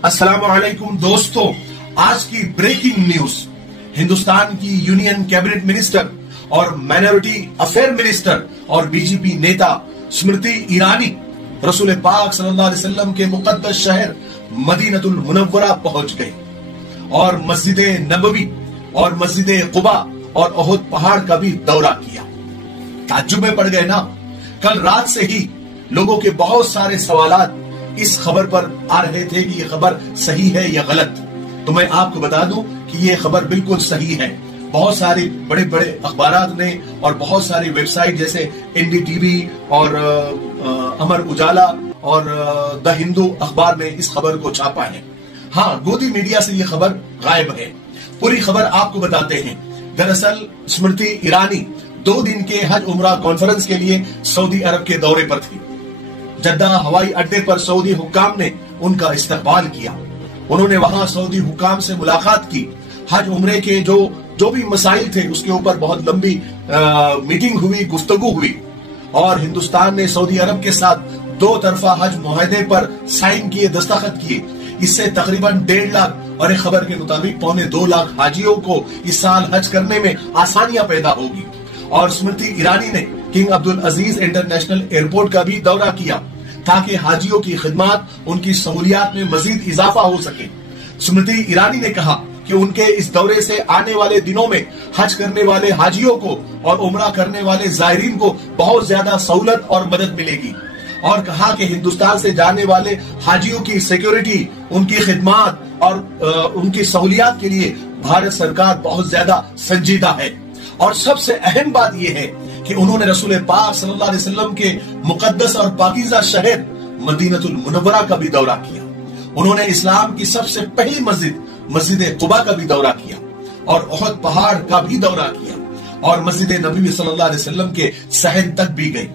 अस्सलाम वालेकुम दोस्तों, आज की ब्रेकिंग न्यूज। हिंदुस्तान की यूनियन कैबिनेट मिनिस्टर और माइनॉरिटी अफेयर मिनिस्टर और बीजेपी नेता स्मृति ईरानी रसूल पाक सल्लल्लाहु अलैहि वसल्लम के मुकद्दस शहर मदीनतुल मुनव्वरा पहुंच गए और मस्जिद नबवी और मस्जिद कुबा और ओहद पहाड़ का भी दौरा किया। ताज्जुब में पड़ गए ना। कल रात से ही लोगों के बहुत सारे सवालात इस खबर पर आ रहे थे कि ये खबर सही है या गलत। तो मैं आपको बता दूं कि ये खबर बिल्कुल सही है। बहुत सारे बड़े बड़े अखबारात ने और बहुत सारी वेबसाइट जैसे एनडीटीवी और अमर उजाला और द हिंदू अखबार ने इस खबर को छापा है। हाँ, गोदी मीडिया से ये खबर गायब है। पूरी खबर आपको बताते हैं। दरअसल स्मृति ईरानी 2 दिन के हज उमरा कॉन्फ्रेंस के लिए सऊदी अरब के दौरे पर थी। जद्दा हवाई अड्डे पर सऊदी हुक्काम ने उनका इस्तकबाल किया। उन्होंने वहां सऊदी हुक्काम से मुलाकात की। हज उम्रे के जो भी मसाइल थे उसके ऊपर बहुत लंबी मीटिंग हुई, गुफ्तगू हुई और हिंदुस्तान ने सऊदी अरब के साथ 2 तरफा हज मुआहदे पर साइन किए, दस्तखत किए। इससे तकरीबन 1.5 लाख और एक खबर के मुताबिक 1.25 लाख हाजियों को इस साल हज करने में आसानियां पैदा होगी। और स्मृति ईरानी ने किंग अब्दुल अजीज इंटरनेशनल एयरपोर्ट का भी दौरा किया ताकि हाजियों की खिदमत, उनकी सहूलियात में मजीद इजाफा हो सके। स्मृति ईरानी ने कहा कि उनके इस दौरे से आने वाले दिनों में हज करने वाले हाजियों को और उमरा करने वाले जायरीन को बहुत ज्यादा सहूलत और मदद मिलेगी। और कहा कि हिंदुस्तान से जाने वाले हाजियों की सिक्योरिटी, उनकी खिदमत और उनकी सहूलियात के लिए भारत सरकार बहुत ज्यादा संजीदा है। और सबसे अहम बात यह है कि उन्होंने रसूल पाक सल्लल्लाहु अलैहि वसल्लम के मुकद्दस और पाकीज़ा शहर मदीनतुल मुनव्वरा का भी दौरा किया। उन्होंने इस्लाम की सबसे पहली मस्जिद कुबा का भी दौरा किया और ओहद पहाड़ का भी दौरा किया और मस्जिद नबवी सल्लल्लाहु अलैहि वसल्लम के सहन तक भी गई।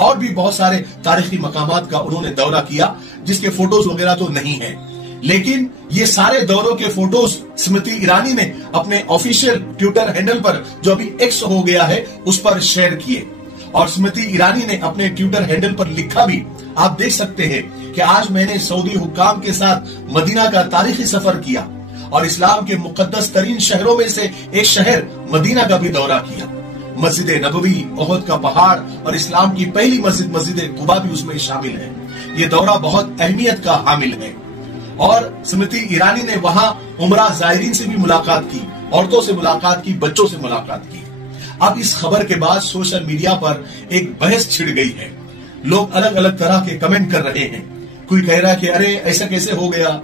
और भी बहुत सारे तारीखी मकामात का उन्होंने दौरा किया जिसके फोटोज वगैरह तो नहीं है, लेकिन ये सारे दौरों के फोटोज स्मृति ईरानी ने अपने ऑफिशियल ट्विटर हैंडल पर, जो अभी एक्स हो गया है, उस पर शेयर किए। और स्मृति ईरानी ने अपने ट्विटर हैंडल पर लिखा भी, आप देख सकते हैं कि आज मैंने सऊदी हुक्काम के साथ मदीना का तारीखी सफर किया और इस्लाम के मुकद्दस तरीन शहरों में से एक शहर मदीना का भी दौरा किया। मस्जिद नबवी, ओहद का पहाड़ और इस्लाम की पहली मस्जिद कुबा भी उसमें शामिल है। ये दौरा बहुत अहमियत का हामिल है। और स्मृति ईरानी ने वहां उमरा जायरीन से भी मुलाकात की, औरतों से मुलाकात की, बच्चों से मुलाकात की। अब इस खबर के बाद सोशल मीडिया पर एक बहस छिड़ गई है। लोग अलग अलग तरह के कमेंट कर रहे हैं। कोई कह रहा है कि अरे ऐसा कैसे हो गया,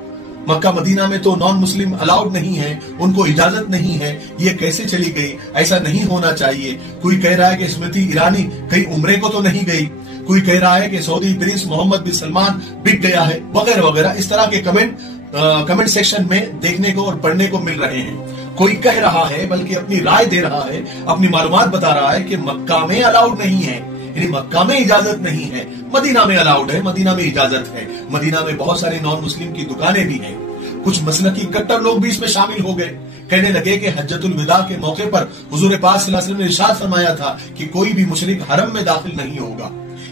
मक्का मदीना में तो नॉन मुस्लिम अलाउड नहीं है, उनको इजाजत नहीं है, ये कैसे चली गई, ऐसा नहीं होना चाहिए। कोई कह रहा है कि स्मृति ईरानी कहीं उम्रे को तो नहीं गई। कोई कह रहा है कि सऊदी प्रिंस मोहम्मद बिन सलमान बिक गया है, वगैरह वगैरह। इस तरह के कमेंट सेक्शन में देखने को और पढ़ने को मिल रहे हैं। कोई कह रहा है, बल्कि अपनी राय दे रहा है, अपनी मालूमात बता रहा है कि मक्का में अलाउड नहीं है, यानी मक्का में इजाजत नहीं है, मदीना में अलाउड है, मदीना में इजाजत है। मदीना में बहुत सारे नॉन मुस्लिम की दुकानें भी हैं। कुछ मसलकी कट्टर लोग भी इसमें शामिल हो गए। कहने लगे कि हज्जतुल विदा के मौके पर हुजूर पाक सल्लल्लाहु अलैहि वसल्लम ने इरशाद फरमाया था कि कोई भी मुशरिक हरम में दाखिल नहीं होगा।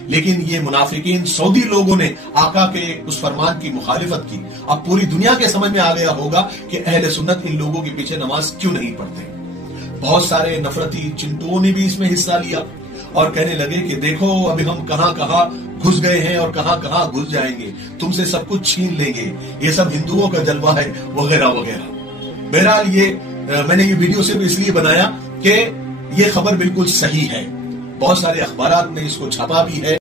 लेकिन ये मुनाफिकीन सऊदी लोगों ने आका के उस फरमान की मुखालिफत की। अब पूरी दुनिया के समझ में आ गया होगा कि अहले सुन्नत इन लोगों के पीछे नमाज क्यों नहीं पढ़ते। बहुत सारे नफरती चिंटुओं ने भी इसमें हिस्सा लिया और कहने लगे कि देखो अभी हम कहां घुस गए हैं और कहां घुस जाएंगे, तुमसे सब कुछ छीन लेंगे, ये सब हिंदुओं का जलवा है, वगैरह वगैरह। बहरहाल ये मैंने ये वीडियो सिर्फ इसलिए बनाया कि ये खबर बिल्कुल सही है। बहुत सारे अखबारात ने इसको छापा भी है।